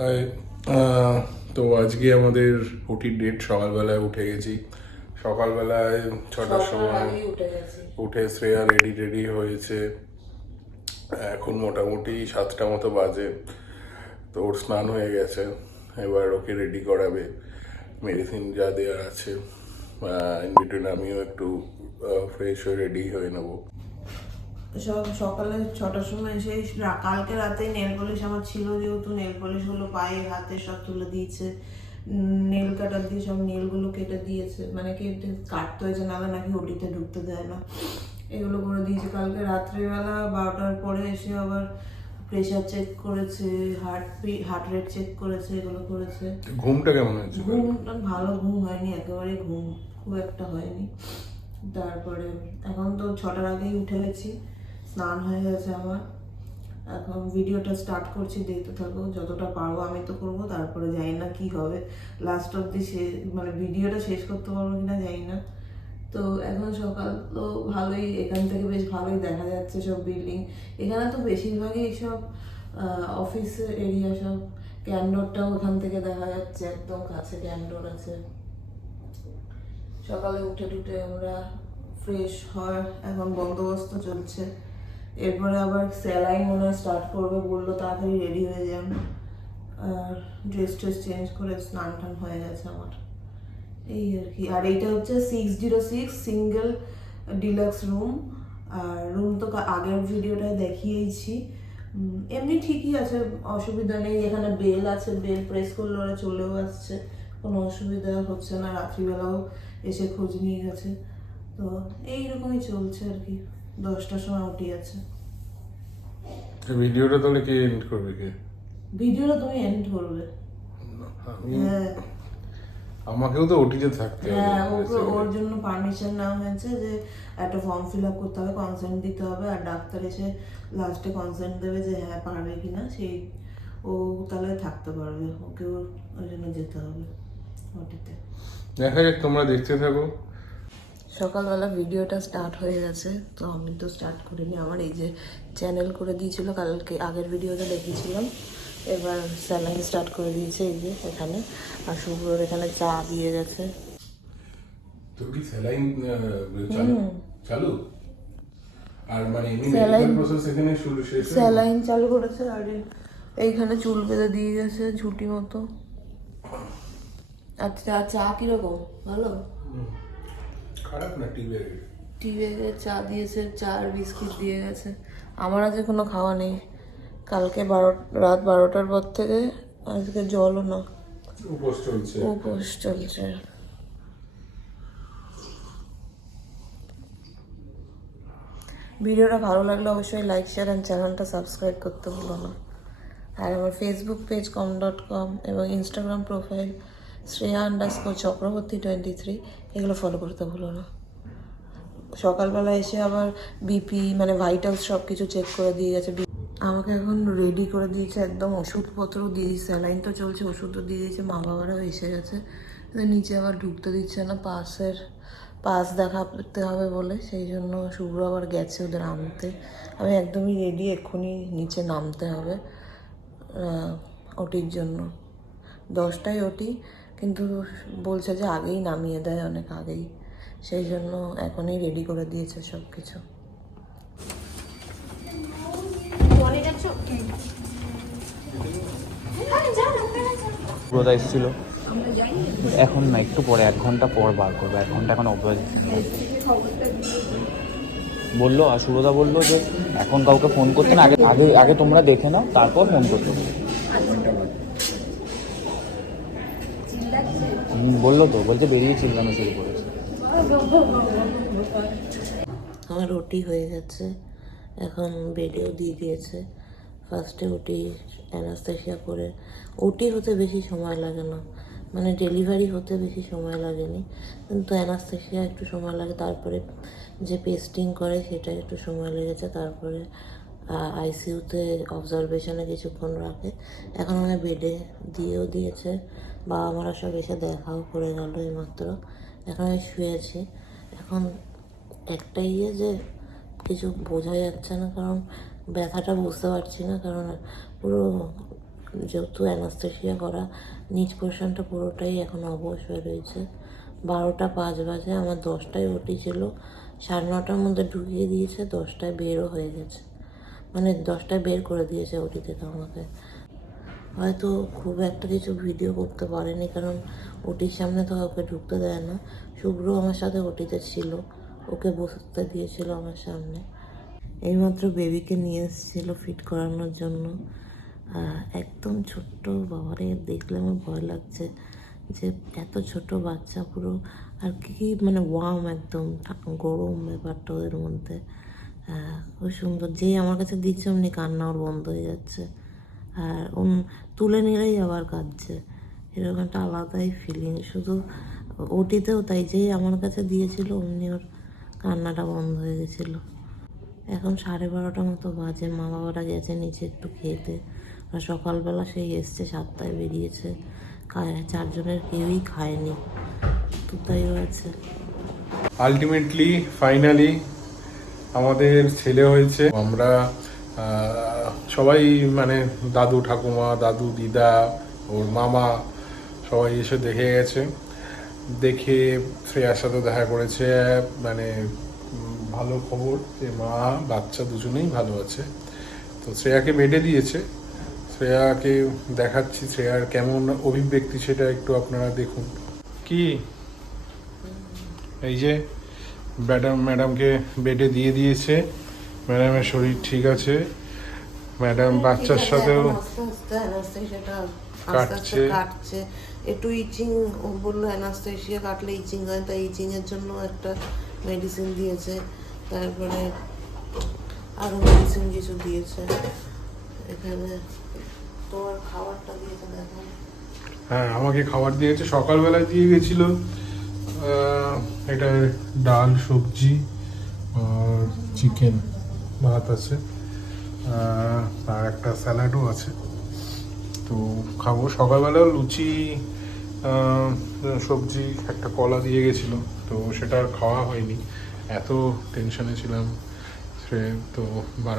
High. তো আজকে আমাদের ওটির ডেট। সকালবেলায় উঠে গেছি, সকালবেলায় 6টার সময় উঠে শ্রেয়া রেডি রেডি হয়েছে। এখন মোটামুটি 7টা মতো বাজে। তো ওর স্নান হয়ে গেছে, এবার ওকে রেডি করাবে, মেডিসিন যা দেওয়ার আছে। ইন বিটুইন আমিও একটু ফ্রেশ হয়ে রেডি হয়ে নেবো। সকালে 6টার সময় এসে কালকে রাতে নেল পলিশ আমার ছিল, যেহেতু নেল পলিশ গুলো পায়ে হাতে সব তুলে দিয়েছে, নেল কাটার দিয়ে সব নেলগুলো কেটে দিয়েছে, মানে কেটে কাটতে হয়েছে, নাহলে নাকি ওটিতে ঢুকতে দেয় না। এগুলো করে দিয়েছে। কালকে রাত্রিবেলা 12টার পরে এসে আবার প্রেশার চেক করেছে, হার্ট রেট চেক করেছে, এগুলো করেছে। ঘুমটা কেমন হয়েছে? ঘুমটা ভালো ঘুম হয়নি, একেবারে ঘুম খুব একটা হয়নি। তারপরে এখন তো 6টার আগেই উঠে গেছি, স্নান হয়ে গেছে আমার। এখন ভিডিওটা স্টার্ট করছি, দেখতে থাকো, যতটা পারবো আমি তো করবো, তারপরে জানি না কি হবে, লাস্ট অব্দি মানে ভিডিওটা শেষ করতে পারবো কিনা জানি না। তো এখন সকাল তো ভালোই, এখান থেকে বেশ ভালোই দেখা যাচ্ছে সব বিল্ডিং। এখানে তো বেশিরভাগই সব অফিস এরিয়া, সব ক্যান্ডোরটাও ওখান থেকে দেখা যাচ্ছে, একদম কাছে ক্যান্ডোর আছে। সকালে উঠে টুটে আমরা ফ্রেশ হয়, এখন বন্দোবস্ত চলছে। এরপরে আবার স্যালাইন মনে হয় স্টার্ট করবে বললো, তাড়াতাড়ি রেডি হয়ে যান। আর ড্রেস ট্রেস চেঞ্জ করে স্নান টান হয়ে গেছে আমার, এই আর কি। আর এইটা হচ্ছে 606 সিঙ্গেল ডিলাক্স রুম। আর রুম তো আগের ভিডিওটায় দেখিয়েছি। এমনি ঠিকই আছে, অসুবিধা নেই। এখানে বেল আছে, বেল প্রেস করলে ওরা চলেও আসছে, কোনো অসুবিধা হচ্ছে না। রাত্রিবেলাও এসে খোঁজ নিয়ে গেছে। তো এইরকমই চলছে আর কি। 10টার সময় উঠে আছে। ভিডিওটা তাহলে কে এডিট করবে? কে ভিডিওটা তুমি এন্ড করবে? হ্যাঁ, আমাকেও তো ওটিতে থাকতে হবে। হ্যাঁ, ওর জন্য পারমিশন নেওয়া হয়েছে যে একটা ফর্ম ফিল আপ করতে হবে, কনসেন্ট দিতে হবে, আর ডাক্তার এসে লাস্টে কনসেন্ট দেবে যে হ্যাঁ পারবে কিনা, সেই ও তাহলে থাকতে পারবে। ওকেও ওই জন্য যেতে হবে ওটিতে। দেখা যাক, তোমরা দেখতে থাকো। সকালবেলা ভিডিওটা স্টার্ট হয়ে গেছে, তো আমি তো স্টার্ট করিনি। আমার এই যে চ্যানেল করে দিয়েছিল, কালকে আগের ভিডিওটা দেখিয়েছিলাম। এবার স্যালাইন স্টার্ট করে দিয়েছে এই যে এখানে, আর শুভ্রর এখানে চা দিয়ে গেছে। তো কি স্যালাইন চালু চালু? আর মানে এমনি মেডিকেল প্রসেস এখানে শুরু শেষ হয়ে স্যালাইন চালু করেছে, আর এইখানে চুল বেঁধে দিয়ে গেছে ঝুটি মতো। আচ্ছা, চা কিরকম? ভালো? খারাপ না? টি ব্যাগে চা দিয়েছে, চা আর বিস্কিট দিয়ে গেছে। আমার আজকে কোনো খাওয়া নেই, কালকে রাত 12টার পর থেকে আজকে জলও না, উপোস চলছে। উপোস চলছে। ভিডিওটা ভালো লাগলে অবশ্যই লাইক শেয়ার অ্যান্ড চ্যানেলটা সাবস্ক্রাইব করতে ভুলো না। আর আমার ফেসবুক পেজ com.com এবং ইনস্টাগ্রাম প্রোফাইল Shreya_চক্রবর্তী23 এগুলো ফলো করতে ভুলো না। সকালবেলা এসে আবার বিপি মানে ভাইটালস সব কিছু চেক করে দিয়ে গেছে। আমাকে এখন রেডি করে দিয়েছে, একদম ওষুধপত্রও দিয়ে দিয়েছে, স্যালাইন তো চলছে, ওষুধও দিয়ে দিয়েছে। মা বাবারাও এসে গেছে, নিচে আবার ঢুকতে দিচ্ছে না, পাস দেখাতে হবে বলে, সেই জন্য শুভ্র আবার গেছে ওদের আনতে। আমি একদমই রেডি, এক্ষুনি নিচে নামতে হবে ওটির জন্য। 10টায় ওটি, কিন্তু বলছে যে আগেই নামিয়ে দেয়, অনেক আগেই, সেই জন্য এখনই রেডি করে দিয়েছে সব কিছু। রোদা এসেছিল, এখন না, একটু পরে, 1 ঘন্টা পর বার করবে। 1 ঘন্টা এখন অভ্যাস বললো। আর সুরদা বললো যে এখন কাউকে ফোন করতে না, আগে আগে আগে তোমরা দেখে নাও, তারপর ফোন করতে বললো। তো বলছে বেরিয়ে চিল্লানো শুরু করেছে। আমার ওটি হয়ে গেছে, এখন বেডেও দিয়ে দিয়েছে। ফার্স্টে ওটি অ্যানাস্থেশিয়া করে, ওটি হতে বেশি সময় লাগে না, মানে ডেলিভারি হতে বেশি সময় লাগেনি, কিন্তু অ্যানাস্থেশিয়া একটু সময় লাগে। তারপরে যে পেস্টিং করে সেটা একটু সময় লেগেছে। তারপরে আইসিইউতে অবজারভেশনে কিছুক্ষণ রাখে। এখন আমাকে বেডে দিয়েও দিয়েছে, বাবা মারা সব এসে দেখাও করে গেল এইমাত্র। এখন আমি শুয়েছি। এখন একটাই যে কিছু বোঝা যাচ্ছে না, কারণ ব্যথাটা বুঝতে পারছি না, কারণ পুরো যেহেতু অ্যানাস্থেশিয়া করা, নিচ পোর্শনটা পুরোটাই এখন অবশ হয়ে রয়েছে। 12:05 বাজে, আমার 10টায় ওটি ছিল, 9:30টার মধ্যে ঢুকিয়ে দিয়েছে, 10টায় বেরও হয়ে গেছে, মানে 10টায় বের করে দিয়েছে ওটি থেকে আমাকে। হয়তো খুব একটা কিছু ভিডিও করতে পারেনি, কারণ ওটির সামনে তো কাউকে ঢুকতে দেয় না। শুভ্র আমার সাথে ওটিতে ছিল, ওকে বসতে দিয়েছিল আমার সামনে। এইমাত্র বেবিকে নিয়ে এসেছিলো ফিট করানোর জন্য। একদম ছোট্ট, বাবারে দেখলে আমার ভয় লাগছে যে এত ছোট বাচ্চা, পুরো আর কি মানে ওয়ার্ম, একদম গরম ব্যাপারটা ওদের মধ্যে। খুব সুন্দর, যেই আমার কাছে দিচ্ছে অমনি কান্না ওর বন্ধ হয়ে যাচ্ছে, আর তুলে নিলেই আবার কাঁদছে। এরকম একটা আলাদাই ফিলিং। শুধু ওটিতেও তাই, যেই আমার কাছে দিয়েছিল অমনি ওর কান্নাটা বন্ধ হয়ে গেছিলো। এখন 12:30 মতো বাজে, মা বাবারা গেছে নিচে একটু খেতে, আর সকালবেলা সেই এসছে 7টায় বেরিয়েছে, চারজনের কেউই খায়নি, তুতাইও আছে। আলটিমেটলি ফাইনালি আমাদের ছেলে হয়েছে। আমরা সবাই মানে দাদু ঠাকুমা, দাদু দিদা, ওর মামা সবাই এসে দেখে গেছে। দেখে শ্রেয়ার সাথে দেখা করেছে, মানে ভালো খবর যে মা বাচ্চা দুজনেই ভালো আছে। তো শ্রেয়াকে বেডে দিয়েছে, শ্রেয়াকে দেখাচ্ছি শ্রেয়ার কেমন অভিব্যক্তি সেটা একটু আপনারা দেখুন। কি এই যে ম্যাডামকে বেডে দিয়ে দিয়েছে, ম্যাডামের শরীর ঠিক আছে, ম্যাডাম বাচ্চার সাথেও আস্তে আস্তে সেটা কাটছে। কাটছে একটু ইচিং, ও বললো অ্যানাস্থেশিয়া কাটলে ইচিং হয়, তাই ইচিং এর জন্য একটা মেডিসিন দিয়েছে, তারপরে আরো মেডিসিন কিছু দিয়েছে। এখানে তোমার খাবারটা দিয়েছে দেখো। হ্যাঁ, আমাকে খাবার দিয়েছে, সকালবেলায় দিয়ে গেছিল এটা ডাল, সবজি আর চিকেন, ভাত আছে, আর একটা স্যালাডও আছে। তো খাবো। সকালবেলা লুচি, সবজি, একটা কলা দিয়ে গেছিলো, তো সেটা আর খাওয়া হয়নি, এত টেনশনে ছিলাম। তো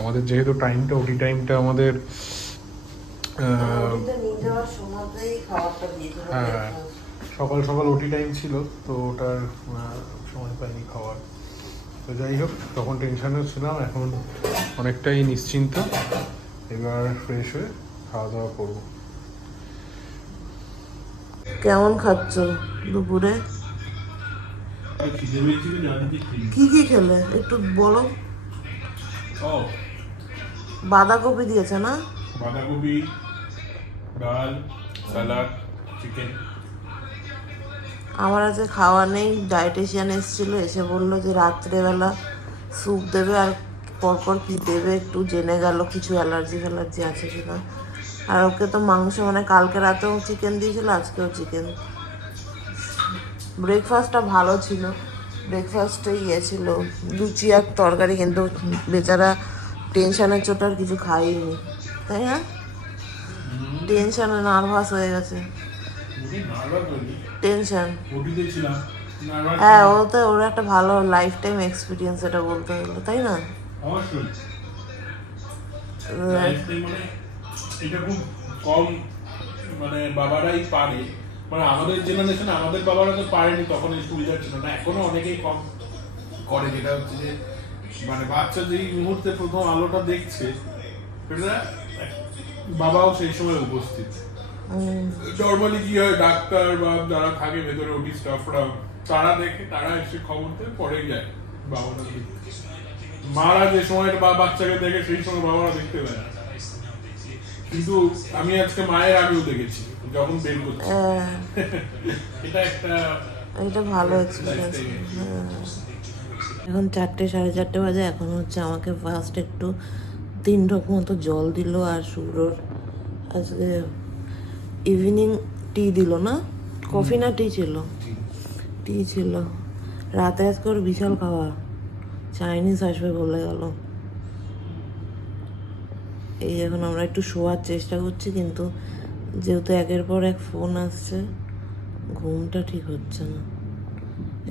আমাদের যেহেতু টাইমটা ওটি টাইমটা আমাদের হ্যাঁ সকাল সকাল ওটি টাইম ছিল, তো ওটার সময় পাইনি খাওয়ার। তো যাই হোক, তখন টেনশনেও ছিলাম, এখন অনেকটাই নিশ্চিন্ত। এবার ফ্রেশ হয়ে খাওয়া দাওয়া করবো। কেমন খাচ্ছ দুপুরে? কি কি খেলে একটু বলো। বাঁধাকপি দিয়েছে না? বাঁধাকপি, ডাল, স্যালাড, চিকেন। আমার আজকে খাওয়া নেই, ডায়েটিশিয়ান এসেছিল, এসে বললো যে রাত্রেবেলা স্যুপ দেবে, আর পরপর কি দেবে একটু জেনে গেল কিছু অ্যালার্জি ফ্যালার্জি আছে কিনা। আর ওকে তো মাংস, মানে কালকে রাতেও চিকেন দিয়েছিল, আজকেও চিকেন। ব্রেকফাস্টটা ভালো ছিল, ব্রেকফাস্টে ছিল লুচি আর তরকারি, কিন্তু বেচারা টেনশনের চোট আর কিছু খাইনি, তাই না? টেনশনে নার্ভাস হয়ে গেছে, টেনশন। হ্যাঁ, ওর একটা ভালো লাইফ টাইম এক্সপিরিয়েন্স এটা বলতে হলো, তাই না? এটা খুব কম মানে বাবারাই পারে, মানে আমাদের জেনারেশনে আমাদের বাবারা তো পারেনি, তখন এই সুবিধা ছিল না। এখনো অনেকেই কম করে, যেটা হচ্ছে যে মানে বাচ্চা যেই মুহূর্তে প্রথম আলোটা দেখছে, সেটা বাবাও সেই সময় উপস্থিত। নর্মালি কি হয়, ডাক্তার বা যারা থাকে ভেতরে ওটি স্টাফরা, তারা দেখে, তারা এসে খবর দিয়ে পরে যায় বাবারা। মারা যে সময়টা বা বাচ্চাকে দেখে, সেই সময় বাবারা দেখতে পায় না। কিন্তু আমি আজকে মায়ের আগেও দেখেছি যখন বের করছি। এটা একটা, এটা ভালো এক্সপিরিয়েন্স। এখন 4টে 4:30 বাজে, এখন হচ্ছে আমাকে ফার্স্ট একটু 3 ঢোক মতো জল দিল, আর শুভ্রর আজকে ইভিনিং টি দিল না, কফি না টি ছিল, টি ছিল। রাতে আজকে ওর বিশাল খাওয়া, চাইনিজ আসবে বলে গেল। এই এখন আমরা একটু শোয়ার চেষ্টা করছি, কিন্তু যেহেতু একের পর এক ফোন আসছে, ঘুমটা ঠিক হচ্ছে না,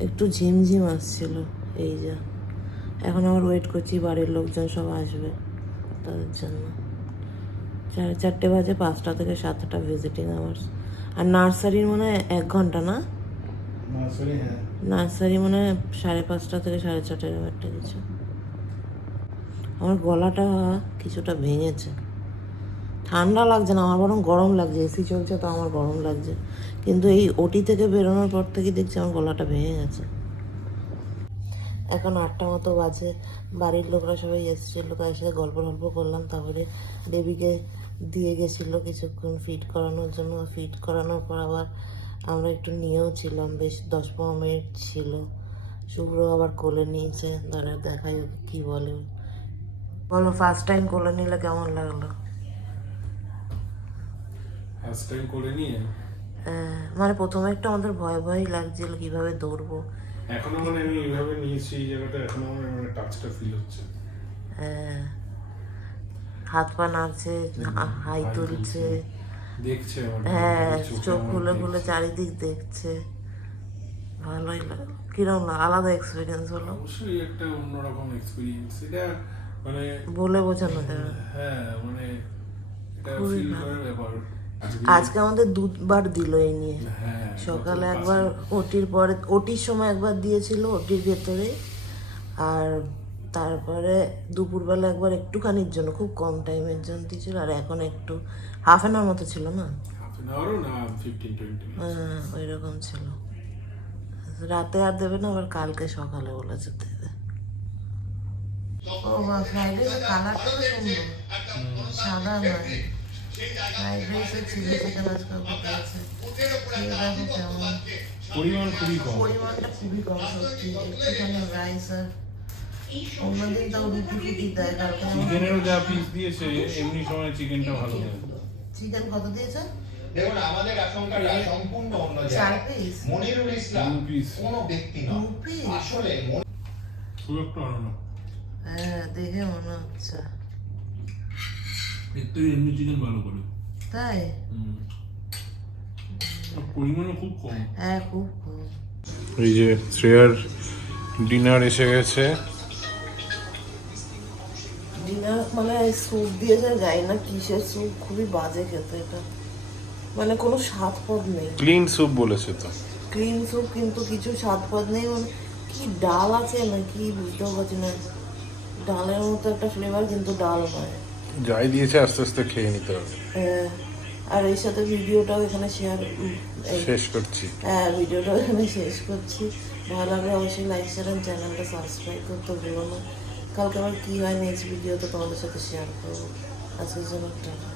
একটু ঝিমঝিম আসছিল। এই যা এখন আবার ওয়েট করছি, বাড়ির লোকজন সব আসবে তাদের জন্য। 4:30 বাজে, 5টা থেকে 7টা ভিজিটিং আওয়ার্স। আর নার্সারির মনে হয় 1 ঘন্টা না? নার্সারি মনে হয় 5:30 থেকে 4:30 এরকম একটা কিছু। আমার গলাটা কিছুটা ভেঙেছে। ঠান্ডা লাগছে না আমার, বরং গরম লাগছে। এসি চলছে তো আমার গরম লাগছে, কিন্তু এই ওটি থেকে বেরোনোর পর থেকে দেখছি আমার গলাটা ভেঙে গেছে। এখন 8টা মতো বাজে। বাড়ির লোকরা সবাই এসেছিলো, তাদের সাথে গল্প করলাম। তারপরে বেবিকে দিয়ে গেছিলো কিছুক্ষণ ফিট করানোর জন্য। ফিট করানোর পর আবার আমরা একটু নিয়েও ছিলাম, বেশ 10-15 মিনিট ছিল। শুভ্র আবার কোলে নিয়েছে, দাঁড়া দেখাই ওকে কি বলে। বলো, ফার্স্ট টাইম কোলে নিলে কেমন লাগলো? ফার্স্ট টাইম করে নিয়ে মানে প্রথমে একটু আমাদের ভয় ভয়ই লাগছিল কিভাবে দৌড়বো। এখনো মানে আমি এইভাবে নিয়েছি এই জায়গাটা, এখনো আমার মানে টাচটা ফিল হচ্ছে। হাত পা নাড়ছে, হাই তুলছে, দেখছে আমার, হ্যাঁ, চোখে চোখ আমার খুলে দেখছে। খুলে চারিদিক দেখছে। ভালোই লাগলো। কিরকম আলাদা এক্সপিরিয়েন্স হলো? অবশ্যই একটা অন্যরকম এক্সপিরিয়েন্স এটা, মানে বলে বোঝানো যাবে না। হ্যাঁ মানে এটা খুবই ফিল ভালো। করার ব্যাপার। আজকে আমাদের 2বার দিল এই নিয়ে। হ্যাঁ, সকালে গত একবার, ওটির পরে, ওটির সময় একবার দিয়েছিল ওটির ভেতরে, আর তারপরে দুপুরবেলা একবার একটুখানির জন্য, খুব কম টাইমের জন্য দিয়েছিল। আর এখন একটু হাফ অ্যান আওয়ার মতো ছিল না? হাফ অ্যান আওয়ারও না, 15-20 মিনিট। হ্যাঁ, ওই রকম ছিল। রাতে আর দেবে না, আবার কালকে সকালে বলেছে দেবে। ও বা ফ্রাইড রাইসের কালারটা তো সুন্দর, সাদা নয়। ফ্রাইড রাইসের চিলি চিকেন আজকাল দিয়েছে। খেয়ে দেখো কেমন। পরিমাণ খুবই কম। পরিমাণটা খুবই কম সত্যি, একটুখানি রাইস। আর অন্যদিন তাও রুটি ফুটি দেয়, কালকে চিকেনেরও যা পিস দিয়েছে এমনি সময় চিকেনটা ভালো দেয়। চিকেন কত দিয়েছে? দেখুন আমাদের আশঙ্কাটা সম্পূর্ণ অন্য 4 জায়গায়। পিস? মনিরুল ইসলাম 2 পিস। কোনো ব্যক্তি নয়। 2 পিস? আসলে খুব একটা ভালো না। হ্যাঁ, দেখে মনে হচ্ছে এর থেকে এমনি চিকেন ভালো করে। তাই? পরিমাণও খুব কম। হ্যাঁ, খুব কম। এই যে শ্রেয়ার ডিনার এসে গেছে। ডিনার মানে স্যুপ দিয়েছে, যাই না কিসের স্যুপ, খুবই বাজে খেতে এটা। মানে কোনো স্বাদ পদ নেই। ক্লিন স্যুপ বলেছে তো। ক্রিম স্যুপ, কিন্তু কিছু স্বাদ পদ নেই। মানে কি ডাল আছে না কি বুঝতেও পারছি না। ডালের মতো একটা ফ্লেভার, কিন্তু ডাল নয়। যাই দিয়েছে আস্তে আস্তে খেয়ে নিতে হবে। আর এর সাথে ভিডিওটাও এখানে শেষ করছি। হ্যাঁ, ভিডিওটাও এখানে শেষ করছি। ভালো লাগলে অবশ্যই লাইক শেয়ার আর চ্যানেলটা সাবস্ক্রাইব করতে ভুলো না। কালকে আবার কী হয় নেক্সট ভিডিওতে তোমাদের সাথে শেয়ার করবো। আজকের জন্য টাটা।